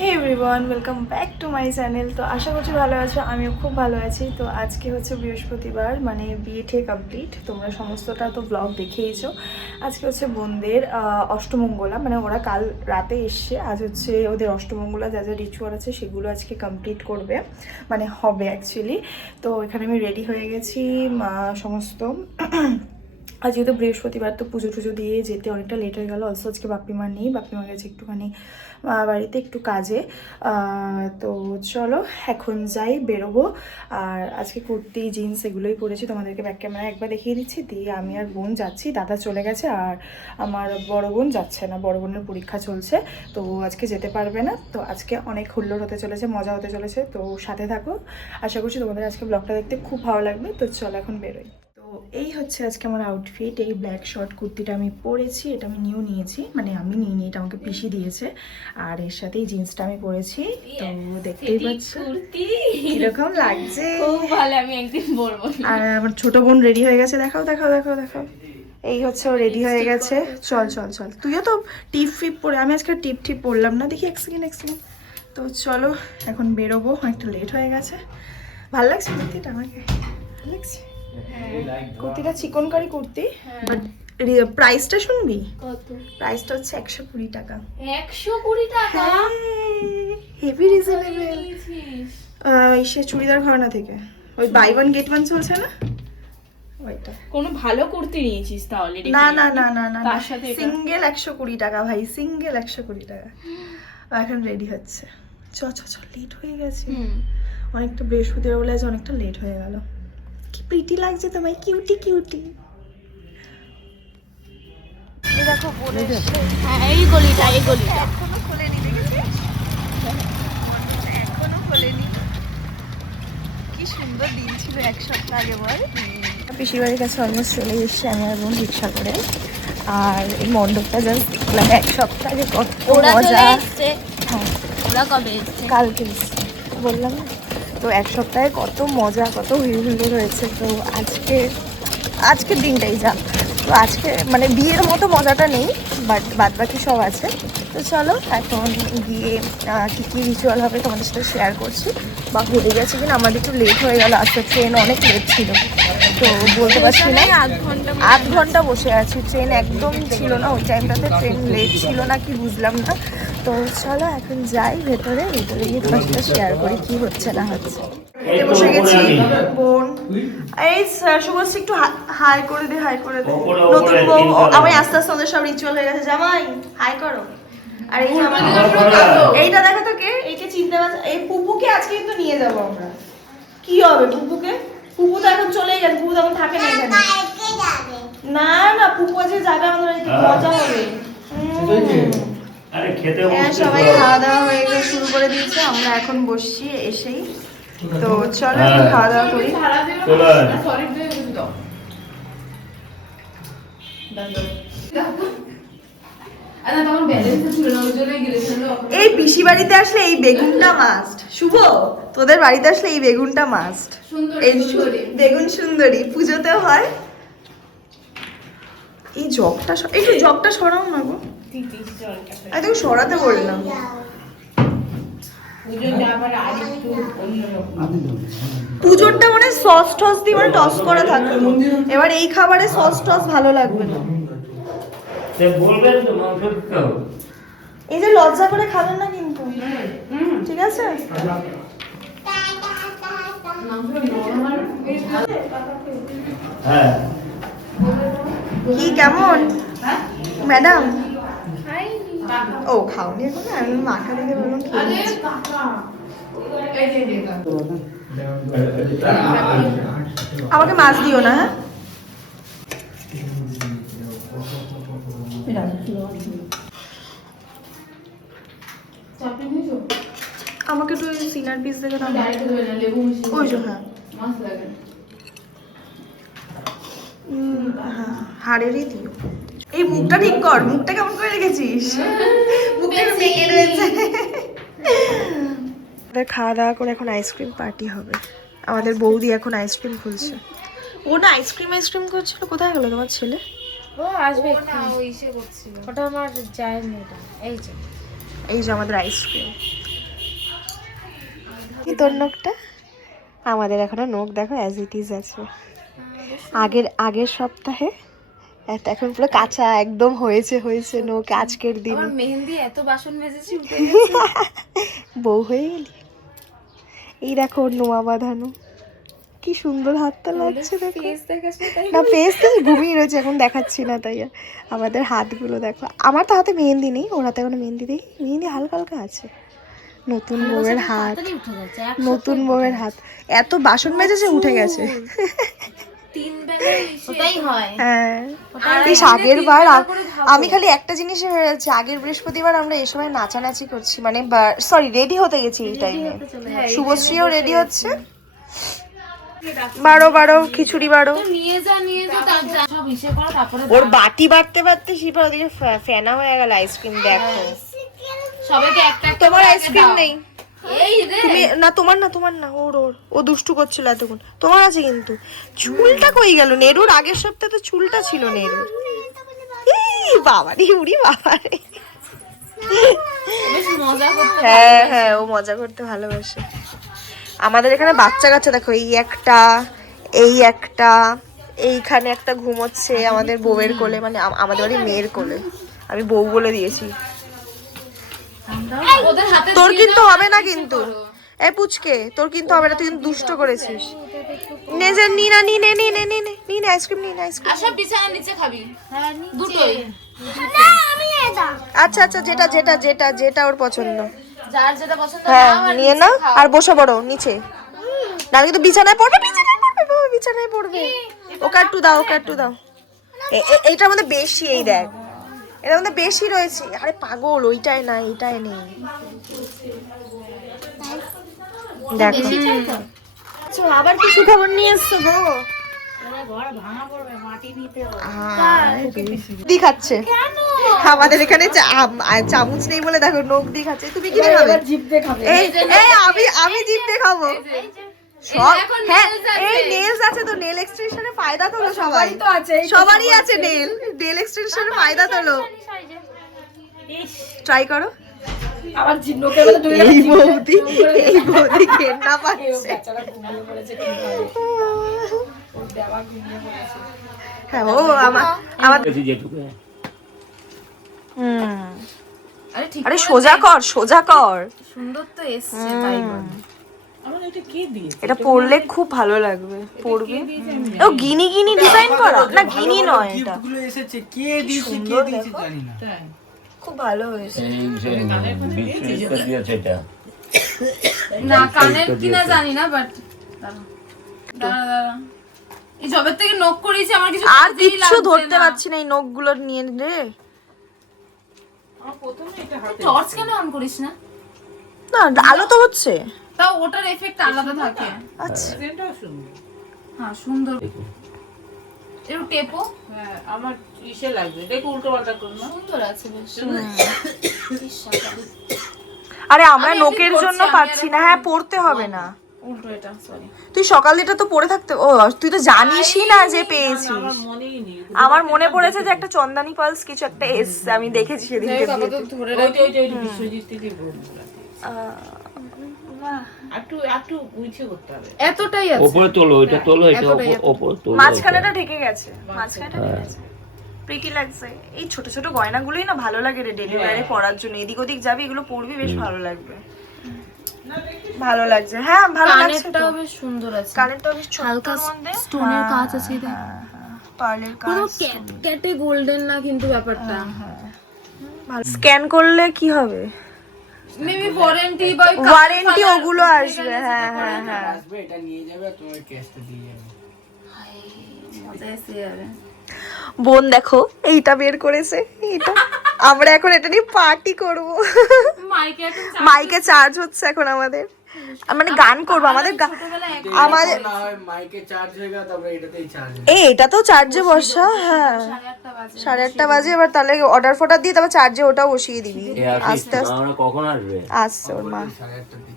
Hey everyone, welcome back to my channel. তো আশা করছি ভালো আছো, আমিও খুব ভালো আছি। তো আজকে হচ্ছে বৃহস্পতিবার, মানে বিয়ে ঠিক কমপ্লিট। তোমরা সমস্তটা তো ব্লগ দেখেইছো। আজকে হচ্ছে বোনদের অষ্টমঙ্গলা, মানে ওরা কাল রাতে এসছে, আজ হচ্ছে ওদের অষ্টমঙ্গলা, যা যা রিচুয়াল আছে সেগুলো আজকে কমপ্লিট করবে, মানে হবে অ্যাকচুয়ালি। তো এখানে আমি রেডি হয়ে গেছি সমস্ত। আর যেহেতু বৃহস্পতিবার, তো পুজো টুজো দিয়ে যেতে অনেকটা লেট হয়ে গেল। অলসো আজকে বাপ্পিমা নেই, বাপ্পিমা গেছে একটুখানি বাড়িতে একটু কাজে। তো চলো এখন যাই, বেরোবো। আর আজকে কুর্তি জিন্স এগুলোই পরেছি, তোমাদেরকে ব্যাক ক্যামেরা একবার দেখিয়ে দিচ্ছি। দিয়ে আমি আর বোন যাচ্ছি, দাদা চলে গেছে আর আমার বড় বোন যাচ্ছে না, বড় বোনের পরীক্ষা চলছে, তো আজকে যেতে পারবে না। তো আজকে অনেক হুল্লোড় হতে চলেছে, মজা হতে চলেছে, তো সাথে থাকো। আশা করছি তোমাদের আজকে ব্লগটা দেখতে খুব ভালো লাগবে। তো চলো এখন বেরোই। তো এই হচ্ছে আজকে আমার আউটফিট। এই ব্ল্যাক শর্ট কুর্তিটা আমি পরেছি, এটা আমি নিয়েছি, মানে আমি নিইনি, এটা আমাকে পিসি দিয়েছে। আর এর সাথেই জিন্সটা আমি পরেছি, তো দেখতেই পাচ্ছ কিরকম লাগছে, খুব ভালো। আমি একদিন পরবো। আর আমার ছোট বোন রেডি হয়ে গেছে, দেখাও দেখাও দেখাও দেখাও। এই হচ্ছে ও রেডি হয়ে গেছে। চল চল চল, তুইও তো টিপ ফিপ পরে, আমি আজকে টিপ টিপ পরলাম না, দেখি এক সেকেন্ড এক সেকেন্ড। তো চলো এখন বেরোবো, একটু লেট হয়ে গেছে। ভালো লাগছে কুর্তিটা, আমাকে ভালো লাগছে। কুর্তিটা চিকনকারি কুর্তি, বাট প্রাইসটা শুনবি? কত? প্রাইসটা হচ্ছে 120 টাকা। 120 টাকা? Heavy reasonable. সে চুড়িদার ঘরানা থেকে, ওই বাই ওয়ান গেট ওয়ান চলছে না, ওইটা। কোনো ভালো কুর্তি নিয়েছিস তাহলে? না না না না না, তার সাথে সিঙ্গেল 120 টাকা ভাই, সিঙ্গেল 120 টাকা। এখন রেডি হচ্ছে, চ চ চ, লেট হয়ে গেছে অনেকটা, বৃহস্পতিবার বলে আজ অনেকটা লেট হয়ে গেল। কি প্রিটি লাগছে তোমায়, কিউটি কিউটি। দেখো বলে হ্যাঁ, এই গলিটা, এই গলিটা এখনো খোলেনি, দেখেছিস? এখনো খোলেনি। কি সুন্দর দিন ছিল এক সপ্তাহ আগে, বল। পিসির বাড়ির কাছে অলমোস্ট চলে এসেছি আমি আর বোন রিক্সা করে। আর এই মণ্ডপটা জাস্ট দেখলাম এক সপ্তাহ আগে, কত মজা। হ্যাঁ, ওরা কবে এসছে? কালকে এসেছি, বললাম না। তো এক সপ্তাহে কত মজা, কত হুল্লোড় হয়েছে। তো আজকের দিনটাই যা, তো আজকে মানে বিয়ের মতো মজাটা নেই, বাট বাদ বাকি সব আছে। তো চলো এখন গিয়ে কী কী রিচুয়াল হবে তোমাদের সাথে শেয়ার করছি। বা ভুলে গেছি কিনা, আমাদের একটু লেট হয়ে গেল, আজকে ট্রেন অনেক লেট ছিল, তো বলতে পারছি না। 8 ঘন্টা বসে আছি, ট্রেন একদম ছিল না ওই টাইমটাতে, ট্রেন লেট ছিল না কি বুঝলাম না। তো চলো এখন যাই ভেতরে গিয়ে তোমার সাথে শেয়ার করি কি হচ্ছে না হচ্ছে। বসে গেছি, বোন এই শুভশ্রী একটু হাই করে দে, হাই করে দে। নতুন বউ, আমি আস্তে আস্তে ওদের সব রিচুয়াল হয়ে গেছে। জামাই হাই করো। আর এই এইটা দেখো তো কে, এইকে চিনতে পারছো? এই পুপুকে আজকে কিন্তু নিয়ে যাবো আমরা। কি হবে পুপুকে? পুপু তো এখন চলেই গেছে, পুপু তো এখন থাকে না এখানে। না না, পুপু আজকে যাবে আমাদের বাড়িতে, মজা হবে। হ্যাঁ, সবাই খাওয়া দাওয়া হয়ে গেলে শুরু করে দিয়েছে, আমরা এখন বসছি এসেই। তো চলো এখন খাওয়া দাওয়া করি। এই পিসি বাড়িতে আসলে এই বেগুনটা মাস্ট। শুভ, তোদের বাড়িতে আসলে এই বেগুনটা মাস্ট। এই বেগুন সুন্দরী পুজোতেও হয়। এই জগটা একটু জগটা সরাও না গো, আমি সরাতে বললাম। পুজোরটা মানে সস টস দিয়ে মানে টস করা থাকবে, এবার এই খাবারে সস টস ভালো লাগবে না। এই যে লজ্জা করে খাবেন না কিন্তু, ঠিক আছে? কি কেমন ম্যাডাম? ও খাওনি এখন, আমি মাখা দেখে বললাম খেয়ে নিচ্ছি। আমাকে মাছ দিও না, হ্যাঁ? আমাকে একটু সিনার পিস দেখে দাও। ওই যে হ্যাঁ, হাড়েরই দিও। এই মুখটা ঠিক কর, মুখটা কেমন করে রেখেছিস? মুখটা বেঁকে রয়েছে। খাওয়া দাওয়া করে এখন আইসক্রিম পার্টি হবে। আমাদের বৌদি এখন আইসক্রিম খুলছে। ও না আইসক্রিম করছিল, কোথায় গেল তোমার ছেলে? ও আসবে না, ও ইসে করছিল। ওটা আমার যায় না, এটা এই যে আমাদের আইসক্রিম। কি তোর নখটা? আমাদের এখনো নখ দেখো অ্যাজ ইট ইজ আছে। আগের সপ্তাহে এটা এখন পুরো কাঁচা একদম হয়েছে নখ আজকের দিনে। আমার মেহেন্দি এত বাসন মেজেছি উঠে বউ হয়ে গেলি। এই দেখো ওর নোয়া বাঁধানো, কি সুন্দর হাতটা লাগছে দেখো। ফেস দেখাস না তাই না ফেস তো ঘুমিয়ে রয়েছে, এখন দেখাচ্ছি না তাই। আমাদের হাতগুলো দেখো, আমার তো হাতে মেহেন্দি নেই, ওর হাতে এখনো মেহেন্দি নেই, মেহেন্দি হালকা হালকা আছে। নতুন বউয়ের হাত, উঠে যাচ্ছে নতুন বউয়ের হাত। এত বাসন মেজেছে উঠে গেছে। 3 বেলায় ওটাই হয়। হ্যাঁ আর বেশ আগের বার আমি খালি একটা জিনিস হয়ে যাচ্ছে, আগের বৃহস্পতিবার আমরা এই সময় নাচানাচি করছি, মানে সরি রেডি হতে গেছি এই টাইমে। শুভশ্রীও রেডি হচ্ছে, বারো খিচুড়ি বারো। নিয়ে যা সব ইসে করো তারপরে ওর বাটি বাড়তে বাড়তে শিপার ওদিকে ফেনা হয়ে গেল আইসক্রিম। দেখো সবাইকে একটা তোমার আইসক্রিম নেই, এই রে তুমি না, তোমার না ওর ও দুষ্টু করছিল এতক্ষণ। তোমার আছে কিন্তু। চুলটা কই গেল নেরুর? আগের সপ্তাহে তো চুলটা ছিল নেরুর। বাবারে উড়ি বাবারে। বেশ মজা করতে হ্যাঁ ও মজা করতে ভালোবাসে। আমাদের এখানে বাচ্চা কাচ্চা দেখো, এই একটা এইখানে একটা ঘুমোচ্ছে আমাদের বউয়ের কোলে, মানে আমাদের বাড়ি মেয়ের কোলে, আমি বউ বলে দিয়েছি। ওদের হাতে তোর কিন্তু হবে না কিন্তু, এই পুচকে তোর কিন্তু হবে না, তুই কিন্তু দুষ্ট করেছিস। নে যে নি আইসক্রিম নি আইসক্রিম। আশা বিছানার নিচে খাবি। হ্যাঁ দুটোই আচ্ছা যেটা ওর পছন্দ। যার যেটা পছন্দ হ্যাঁ নাও আর নিয়ে নিচে নাও খাও। আর বসে পড়ো নিচে, না কিন্তু বিছানায় পড়বে বাবা, বিছানায় পড়বে। ওকে একটু দাও। এইটার মধ্যে বেশি, এই দেখ এটার মধ্যে বেশি রয়েছে। আরে পাগল, ওইটাই না এইটাই নেই। দেখো আচ্ছা আবার কিছু খবর নিয়ে এসছো গো। দি খাচ্ছে আমাদের এখানে চামচ নেই বলে দেখো নখ দিয়ে খাচ্ছে। তুমি কি খাবে? এই আমি জিভ দিয়ে খাবো সব। হ্যাঁ এই নেলস আছে তো, নেল এক্সটেনশনের ফায়দা তোলো সবাই, সবারই আছে নেল এক্সটেনশনের ফায়দা তোলো, ট্রাই করো। আবার জিন্নকে বলে দুই এই বৌদি ঘেন্না পাচ্ছে। হ্যাঁ ও আমার আরে ঠিক আরে সোজা কর। সুন্দর তো এসছে তাই বল। এটা পরলে খুব ভালো লাগবে, পরবি। ও গিনি ডিজাইন করা না, গিনি নয় এটা, গিফটগুলো এসেছে কে দিয়েছে কে দিয়েছে জানি না। খুব ভালো হয়েছে। না কানের কিনা জানি না বাট দাঁড়া এই জবের থেকে নক করেছি আমার কিছু আর কাজেই কিচ্ছু লাগছে ধরতে না। পারছি না, এই নখগুলো নিয়ে রে। টর্চ কেন অন করিস না? না আলো তো হচ্ছে। তাও ওটার এফেক্ট আলাদা থাকে। আচ্ছা হ্যাঁ সুন্দর। এর টেপো আমার ইসে লাগবে, দেখো উল্টো পাল্টা করো না। সুন্দর আছে বেশ। আরে আমরা আমি নখের edit জন্য করছি, পাচ্ছি আমি না। হ্যাঁ পড়তে হবে না, উল্টো এটা সরি। তুই সকাল দিকটা তো পড়ে থাকতে। ও তুই তো জানিসই না যে পেয়েছিস। আমার মনেই নেই। আমার মনে পড়েছে যে একটা চন্দনী পালস কিছু একটা এসছে, আমি দেখেছি সেদিন। ধরে ওইটা বিশ্বজিৎ থেকে বলবো। একটু উইচে করতে হবে। এতটাই আছে। ওপরে তোলো, ওইটা তোলো, এটা এতটাই ওপরে তোলো। মাঝখানেটা ঢেকে গেছে, মাঝখানেটা ঢেকে গেছে। প্রিটি লাগছে। এই ছোট ছোট গয়নাগুলোই না ভালো লাগে রে ডেলি ওয়্যারে পরার জন্য। এদিক ওদিক যাবি এগুলো পরবি, বেশ ভালো লাগবে। ভালো লাগছে, হ্যাঁ ভালো লাগছে। কানেরটাও বেশ সুন্দর আছে। কানেরটা বেশ হালকা ছোটর মধ্যে স্টোনের কাজ আছে দেখ। পার্লের পুরো কাজ। ক্যাটে গোল্ডেন না কিন্তু ব্যাপারটা। স্ক্যান করলে কি হবে? মেবি ওয়ারেন্টি বা ওয়ারেন্টি ওগুলো আসবে। হ্যাঁ আসবে এটা নিয়ে যাবে আর তোমার ক্যাশটা দিয়ে যাবে। মজা এসে যাবে। বোন দেখো এইটা বের করেছে, এটা আমরা এখন এটা নিয়ে পার্টি করব। মাইকে এখন মাইকে চার্জ হচ্ছে এখন আমাদের, মানে গান করবো আমাদের ছোটবেলায় এক আমাদের না হয় মাইকে চার্জ হয়ে গেল, তারপরে এটাতেই চার্জ হবে। এটা তো চার্জে বসা। হ্যাঁ 8:30 বাজে, এবার তাহলে অর্ডার ফটার দিয়ে তারপর চার্জে ওটাও বসিয়ে দিবি। আস্তে আস্তে আমরা কখন আসবে? আসছে ওর মা। 8:30 দিকে।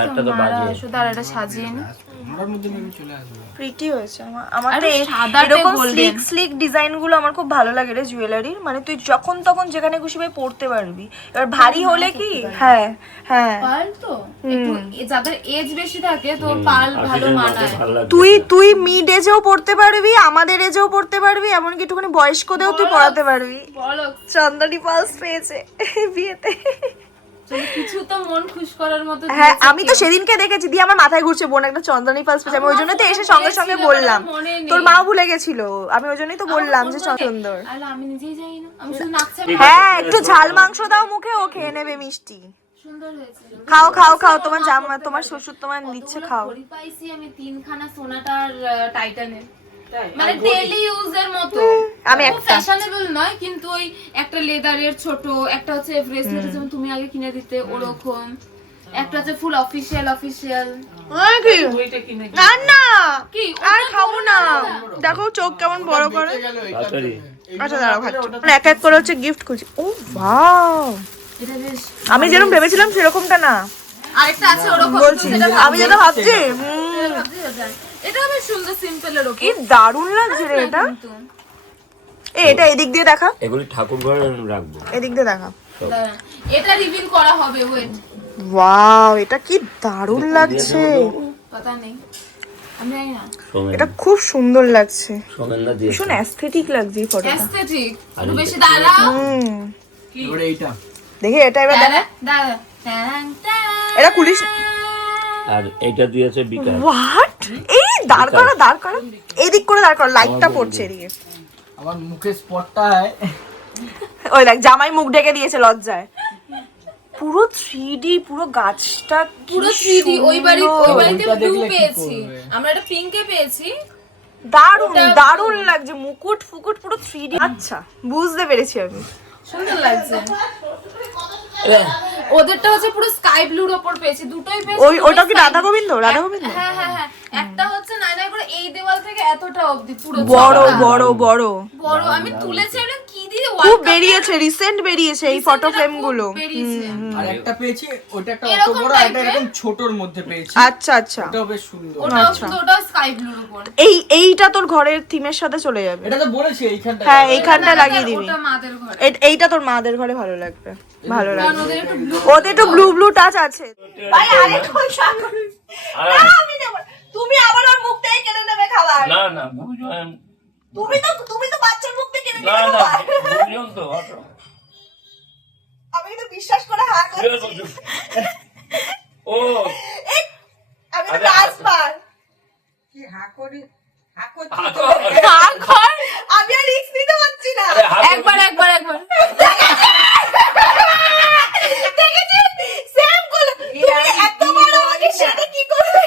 8:30 তো বাজে। শুধু আর এটা সাজিয়ে নি। ঠান্ডার মধ্যে মেবি চলে আসবে। প্রিটি হয়েছে আমার তো আরে সাদাতে এরকম golden। স্লিক স্লিক ডিজাইন গুলো আমার খুব ভালো লাগে রে জুয়েলারির, মানে তুই যখন তখন যেখানে খুশি ভাই পড়তে পারবি। এবার ভারী হলে কি হ্যাঁ হ্যাঁ পার্ল তো একটু যাদের এজ বেশি থাকে তো পার্ল ভালো মানায়। তুই মিড এজেও পড়তে পারবি, আমাদের এজেও পড়তে পারবি, এমনকি একটুখানি বয়স্কদেরও তুই পড়াতে পারবি। বলো চন্দনী পালস পেয়েছে বিয়েতে। চলো, কিছু তো মন খুশ করার মতো হ্যাঁ দিয়েছে আমি তো কেউ। সেদিনকে দেখেছি দিয়ে আমার মাথায় ঘুরছে বোন একটা চন্দনী পালস পেয়েছে, আমি ওই জন্য তো এসে সঙ্গে সঙ্গে পেয়েছিল, বললাম। আমার মনে নেই। তোর মাও ভুলে গেছিল, আমি ওই জন্যই তো বললাম যে সুন্দর। আরে আমি নিজেই জানি না, আমি শুধু নাকছে হ্যাঁ একটু ঝাল মাংস দাও মুখে, ও খেয়ে নেবে মিষ্টি। সুন্দর হয়েছে। খাও খাও খাও, তোমার জামা তোমার শ্বশুর তোমার দিচ্ছে, খাও। ঘড়ি পাইছি আমি 3খানা সোনাটার টাইটানের, তাই? মানে ডেইলি ইউজের মতো। আমি একটা। ফ্যাশনেবল নয় কিন্তু ওই একটা লেদারের ছোট, একটা হচ্ছে ব্রেসলেট যেমন তুমি আগে কিনে দিতে ওরকম, একটা হচ্ছে ফুল অফিশিয়াল। ওইটা কিনে না না কি আর খাবো না, দেখো চোখ কেমন বড় করে। বেঁচে গেল এইটা তাড়াতাড়ি। আচ্ছা দাঁড়াও খাচ্ছি, এক এক করে হচ্ছে গিফট খুঁজি। ও ওয়াও, এটা বেশ, আমি যেরকম ভেবেছিলাম সেরকমটা না আরেকটা আছে ওরকম বলছি, সেটা আমি যেটা ভাবছি ভাবছি ওটা। এটা বেশ সুন্দর সিম্পলের কি উপর দারুণ লাগছে রে এটা। কিন্তু। এটা এদিক দিয়ে দেখা, এগুলি ঠাকুর ঘরে রাখবো। এদিক দিয়ে দেখা। দাঁড়া, এটা রিভিল করা হবে, ওয়েট, ওয়াও এটা কি দারুণ লাগছে, পাতা নেই, আমি জানি না। এটা খুব সুন্দর লাগছে, সোমেনদা দিয়েছে। ভীষণ অ্যাস্থেটিক লাগছে এই ফটোটা। অ্যাস্থেটিক একটু বেশি দাঁড়াও। এবারে এইটা দেখি এটা এবার দেখা, দাঁড়া ট্যাং ট্যাং। এটা খুলিস। আর এটা দিয়েছে বিকাশ। হোয়াট, এই দাঁড় করা এদিক করে দাঁড় করা, লাইটটা পড়ছে এদিকে। আমার মুখে স্পটটা হয়। ওই দেখ জামাই মুখ ঢেকে দিয়েছে লজ্জায়। পুরো 3D, পুরো গাছটা পুরো 3D। ওই বাড়িতে ওইটা ব্লু দেখলে কি পেয়েছি করবে? আমরা, এটা পিঙ্কে পেয়েছি। দারুণ লাগছে, মুকুট ফুকুট পুরো 3D। আচ্ছা বুঝতে পেরেছি আমি। সুন্দর লাগছে। ওদেরটা হচ্ছে পুরো স্কাই ব্লুর উপর পেয়েছি, দুটোই পেয়েছি। ওটা কি রাধা গোবিন্দ? রাধা গোবিন্দ হ্যাঁ হ্যাঁ হ্যাঁ, একটা হচ্ছে নাই করে এই দেওয়াল থেকে এতটা অবধি পুরো বড় চওড়া। বড় বড় বড় আমি তুলেছি, এটা কি দিয়ে খুব বেরিয়েছে, রিসেন্ট বেরিয়েছে এই ফটো ফ্রেম গুলো। বেরিয়েছে। আর একটা পেয়েছি, ওটা একটা অত এরকম বড়, আর একটা type-এর? এরকম ছোটর মধ্যে পেয়েছি। আচ্ছা আচ্ছা, ওটাও বেশ সুন্দর। ওটাও সুন্দর, ওটাও স্কাই ব্লুর উপর। এইটা তোর ঘরের থিমের সাথে চলে যাবে। এটা তো বলেছি এইখানটা। হ্যাঁ এইখানটা লাগিয়ে দিবি, ওটা মাদের ঘরে, এইটা তোর মাদের ঘরে ভালো লাগবে, ভালো কারণ লাগবে। ওদের একটু ব্লু। ওদের তো ব্লু ব্লু টাচ আছে। ভাই আরেকটু না আমি নেব না। তুমি আবার ওর মুখ থেকে কেড়ে নেবে খাবার। না না বুঝলাম। তুমি তো বাচ্চার মুখ থেকে কেড়ে না নেবে না খাবার। বুঝলাম তো অটো। আমি তো বিশ্বাস করে হ্যাঁ করছি। ও আমি তো লাস্টবার আমি আর রিস্ক নিতে পারছি না। একবার দেখেছেন সেম করলো। তুমি এত বড় আমাকে সেটা কি করবে?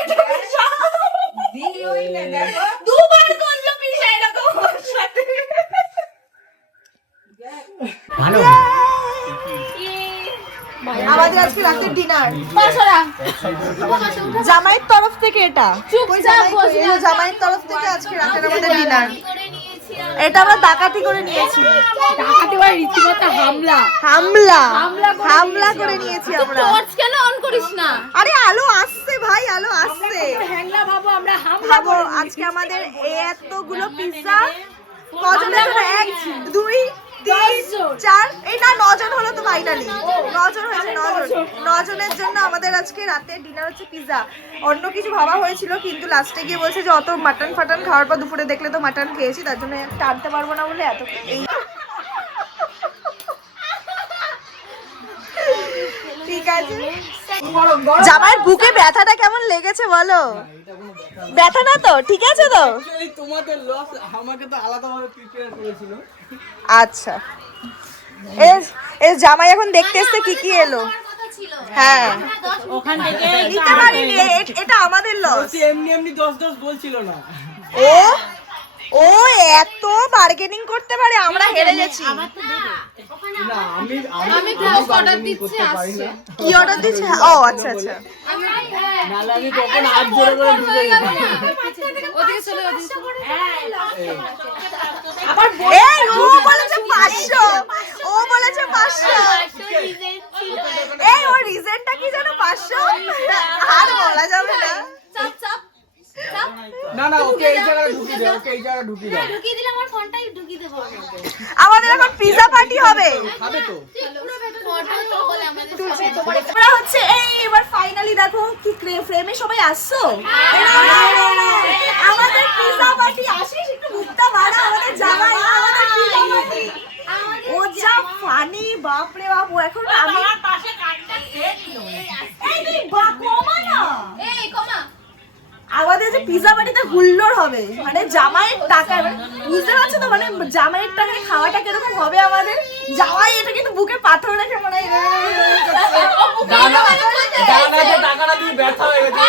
দুবার করলো পিসা এরকম ওর সাথে। ভালো। আমাদের আজকে রাতের ডিনার পাশরা জামাইয়ের তরফ থেকে, এটা চুপচাপ বসে থাক। জামাইয়ের তরফ থেকে আজকে রাতের আমাদের ডিনার। এটা আমরা ডাকাতি করে নিয়েছি, রীতিমতো হামলা হামলা করে নিয়েছি আমরা। টর্চ কেন অন করিস না? আরে আলো আসছে ভাই, আলো আসছে। ভাবো আজকে আমাদের এতগুলো পিৎজা কজনের জন্য? 1 2 3 4 এই না 9 জন হলো তো ফাইনালি। 9 জন হয়েছে, 9 জনের জন্য আমাদের আজকে রাতে ডিনার হচ্ছে পিৎজা। অন্য কিছু ভাবা হয়েছিল কিন্তু লাস্টে গিয়ে বলছে যে অত মাটন ফাটন খাওয়ার পর দুপুরে দেখলে তো মাটন খেয়েছি, তার জন্য টানতে পারবো না বলে এত এই। ঠিক আছে, জামাইয়ের বুকে ব্যথাটা কেমন লেগেছে বলো? ব্যথা না তো? ঠিক আছে তো? Actually তোমাদের লস, আমাকে তো আলাদাভাবে প্রিপেয়ার করেছিল। আচ্ছা এর জামাই এখন দেখতে এসছে কি কি এলো। হ্যাঁ ওখান থেকে নিতে পারিনি, এটা আমাদের লস। এমনি এমনি 10 বলছিল না। ও এত বার্গেনিং করতে পারে, আমরা হেরে গেছি। না আমি ক্লোজ অর্ডার bargaining দিচ্ছি, করতে পারি আসছে। না। কি অর্ডার দিচ্ছে? ও আচ্ছা আচ্ছা। নাহলে আমি তখন হাত জোরে করে ঢুকে যেতাম। ওদিকে চলে, ওদিকে চলে। এই ও বলেছে 500, ও বলেছে 500। এই ওর রিজনটা কি জানো? 500 আর বলা যাবে না। চাপ চাপ এই জায়গা ঢুকিয়ে দাও। ঢুকিয়ে দিলে আমার ফোনটাই ঢুকিয়ে দেবো আমাকে। আমাদের এখন পিজা পার্টি হবে। খাবে তো? ফটো তো বলে আমাদের আমরা হচ্ছে এই এবার ফাইনালি দেখো কি ফ্রেমে সবাই আসছো। আমাদের পিজা পার্টি আসিস একটু মুখটা বাড়া আমাদের জামাই আমাদের পিজা পার্টি। ও যা ফানি বাপ রে বাপ ও এখন আমি পাশে কাটটা খেয়ে নিল। এই তুই কমা না। এই কমা আমাদের যে পিজা পার্টিতে হুল্লোড় হবে মানে জামাইয়ের টাকা বুঝতে পারছো তো মানে জামাইয়ের টাকায় খাওয়াটা কিরকম হবে আমাদের। জামাই এটা কিন্তু বুকে পাথর রেখে মনে হয় দানাতে টাকাটা দিয়ে ব্যথা হয়ে গেছে।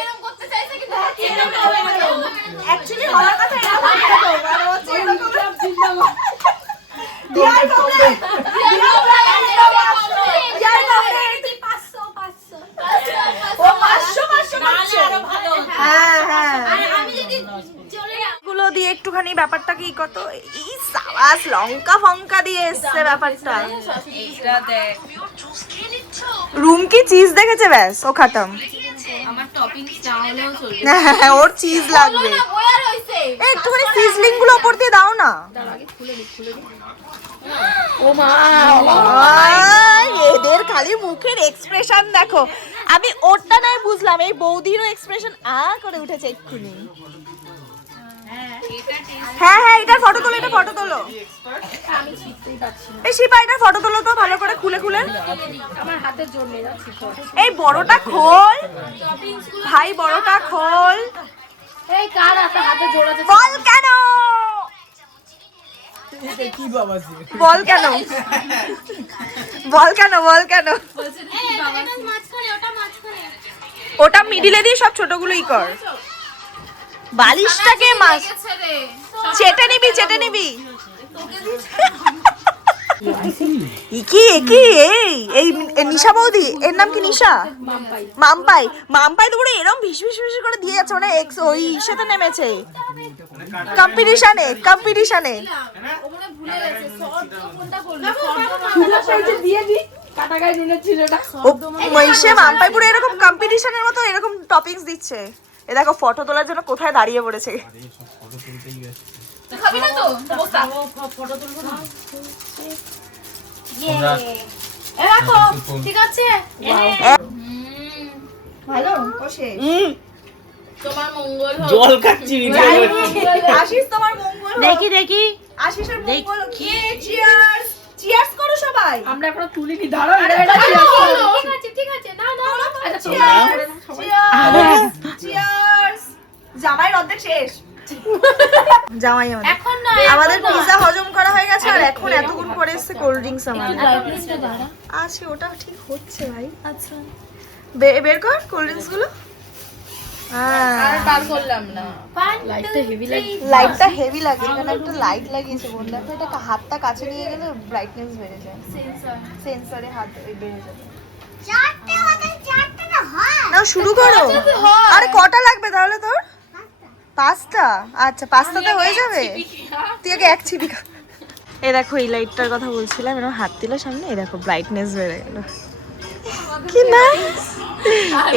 এরকম করতে চাইছে কিন্তু অ্যাকচুয়ালি হওয়ার কথা এরকম আর হচ্ছে এরকম দিয়াই কমরে ও 500 করছে। হ্যাঁ হ্যাঁ আমি যদি চলে যাই গুলো দিয়ে একটুখানি ব্যাপারটা কি কত এই সাবাস লঙ্কা ফঙ্কা দিয়ে এসছে ব্যাপারটা। রুম কি চিজ দেখেছে ব্যাস ও খাতাম। আমার টপিংস না হলেও চলবে হ্যাঁ ওর চিজ লাগবে। না বয়া রইছে এই একটুখানি সিজলিং গুলো উপর দিয়ে দাও না। এদের খালি মুখের এক্সপ্রেশন দেখো। আমি ওরটা নাই বুঝলাম এই বৌদিরও এক্সপ্রেশন করে উঠেছে এক্ষুনি। হ্যাঁ হ্যাঁ এটা ফটো তোলো এটা ফটো তোলো। এই শিপা এটা ফটো তোলো তো ভালো করে খুলে খুলে। এই বড়টা খোল ভাই বড়টা খোল। এই কার হাতে জোড়া বল কেন কি বাবা বল কেন বল কেন বল কেন মাঝখানে ওটা মাঝখানে ওটা মিডিলে দিয়ে সব ছোটগুলোই কর। বালিশটাকে মাছ রে চেটে নিবি কি কি এই নিশা বৌদি এর নাম কি নিশা মাম্পাই তো পুরো এরম ভিশ করে দিয়ে যাচ্ছে মানে ওই সাথে নেমেছে কম্পিটিশনে ও মনে ভুলে গেছে শর্ট কোনটা করবে মহিষে মাম্পাই পুরো এরকম কম্পিটিশনের মতো এরকম টপিংস দিচ্ছে। এ দেখো ফটো তোলার জন্য কোথায় দাঁড়িয়ে পড়েছে। তুই খাবি না তো বসা ফটো তুলবো না। এ রাখো ঠিক আছে ভালো বসে তোমার মঙ্গল হোক জল খাচ্ছি আশিস তোমার মঙ্গল হোক। দেখি আশিসের মঙ্গল হোক। চিয়ার্স চিয়ার্স করো সবাই। আমরা এখনো তুলিনি দাঁড়াও। ঠিক আছে না না চিয়ার্স জামাই অর্ধেক শেষ। জামাই এখন না আমাদের পিজা হজম করা হয়ে গেছে আর এখন এতক্ষণ পরে এসেছে কোল্ড ড্রিঙ্কস আমাদের আছে ওটা ঠিক হচ্ছে ভাই। আচ্ছা বের কর কোল্ড ড্রিঙ্কস গুলো। আর বার করলাম না লাইটটা হেভি লাগে এখানে একটা লাইট লাগিয়েছে বললে এটা হাতটা কাছে নিয়ে গেলে ব্রাইটনেস বেড়ে যায় সেন্সরে হাত বেড়ে যাবে। না শুরু করো। আরে কটা লাগবে তাহলে তোর 5টা আচ্ছা 5টাতে হয়ে যাবে। তুই আগে এক ছিপি খা। এই দেখো এই লাইটটার কথা বলছিলাম এরকম হাত দিল সামনে এই দেখো ব্রাইটনেস বেড়ে গেল কি নাইস।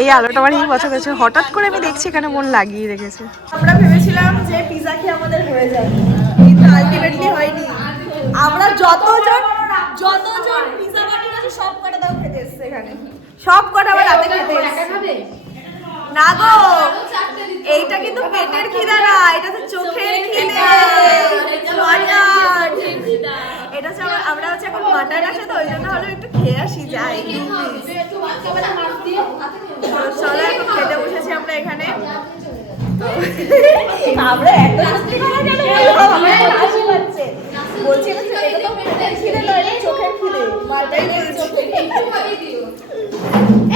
এই আলোটা আমার এই পছন্দ হচ্ছে হঠাৎ করে আমি দেখছি এখানে মন লাগিয়ে রেখেছে। আমরা ভেবেছিলাম যে পিজা খেয়ে আমাদের হয়ে যাবে কিন্তু আলটিমেটলি হয়নি। আমরা যতজন পিজা পার্টির আছে সব কটা দাও খেতে এসেছে এখানে সব কটা আবার রাতে খেতে এসেছে। না গো এইটা কিন্তু পেটের খিদা না এটা তো চোখের খিদে। এটা হচ্ছে আমরা হচ্ছে এখন মাটন আছে তো ওই জন্য হলো একটু খেয়ে আসি যাই। চলো এখন খেতে বসেছি আমরা এখানে। আমরা এত সত্যি কথা কেন হাসি পাচ্ছে বলছি এটা তো পেটের খিদে নয় এটা চোখের খিদে মাটাই বলছে।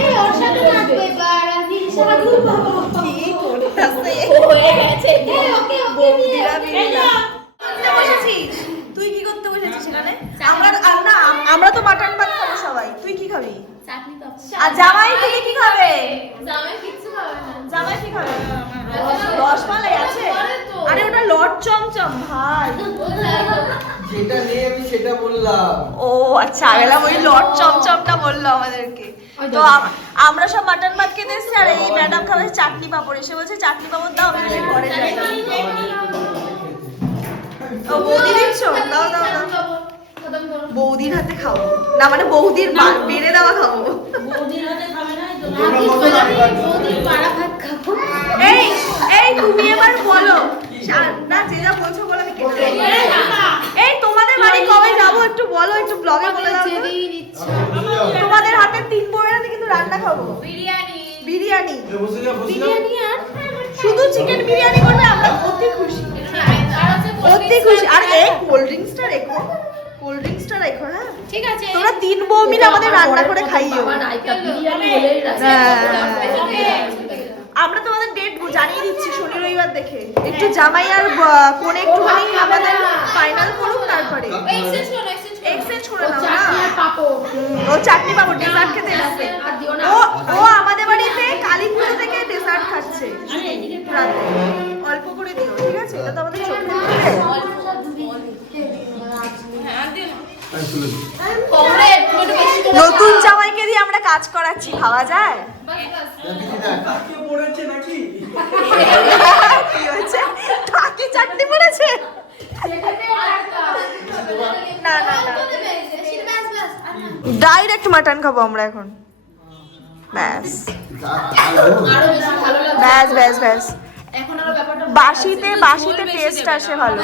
এই ওর সাথে থাকবে এবার আমি সাথে কি করতেছে হয়ে গেছে ওকে বৌদিরা বিড়লা বসেছিস তুই কি করতে বসেছিস এখানে? আমরা তো মাটন ভাত খাবো সবাই। তুই কি খাবি? চাটনি তো আর জামাই তুমি কি খাবে? জামাই কিচ্ছু খাবে না জামাই কি খাবে? রসমালাই আছে? আরে ওটা লট চমচম ভাই। সেটা নেই, আমি সেটা বললাম। ও আচ্ছা, আগেলাম ওই লট চমচমটা বললো আমাদেরকে। তো আমরা সব মাটন ভাত খেতে এসেছি, আর এই ম্যাডাম খাবে চাটনি পাপড়। এসে বলছে চাটনি পাপড় দাও, আমি বলি ঘরে যাই। ও বৌদি দিচ্ছ? দাও দাও দাও। বৌদির হাতে খাবো না, মানে বৌদির বেড়ে দেওয়া খাবো। এই এই তুমি এবার বলো না, যে যা বলছো বলো, আমি কেটে দেবো। এই তোমাদের বাড়ি কবে যাবো একটু বলো, একটু ব্লগে বলে দাও তো। তোমাদের হাতে 3 বউয়ের কিন্তু রান্না খাবো। বিরিয়ানি শুধু চিকেন বিরিয়ানি করবে, আমরা অতি খুশি, অতি খুশি। আর এই কোল্ড ড্রিঙ্কসটা রেখো, কোল্ড ড্রিঙ্কসটা রেখো। হ্যাঁ ঠিক আছে। তোমরা 3 বউ মিলে আমাদের রান্না করে খাইও। আমরা তোমাদের ডেট জানিয়ে দিচ্ছি শনি রবিবার দেখে। একটু জামাই আর কোনে একটুখানি আমাদের ফাইনাল করুক, তারপরে এক্সচেঞ্জ করে নাও না। ও চাটনি পাবো, ডেজার্ট খেতে এসেছে। ও আমাদের বাড়িতে কালী পুজো থেকে ডেজার্ট খাচ্ছে রাতে। অল্প করে দিও, ঠিক আছে? এটা তো আমাদের ছোট নতুন জামাইকে দিয়ে আমরা কাজ করাচ্ছি, ভাবা যায়? কাকে পড়েছে নাকি? কি হয়েছে? টাকি চাটনি পড়েছে? না না না, ডাইরেক্ট মাটন খাবো আমরা এখন। ব্যাস ব্যাস ব্যাস ব্যাস। বাসিতে বাসিতে টেস্ট আসে ভালো।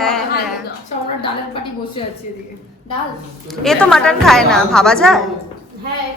হ্যাঁ হ্যাঁ, ডালের পাটি বসে আছে এদিকে। এ তো মাটন খায় না, ভাবা যায়? হ্যাঁ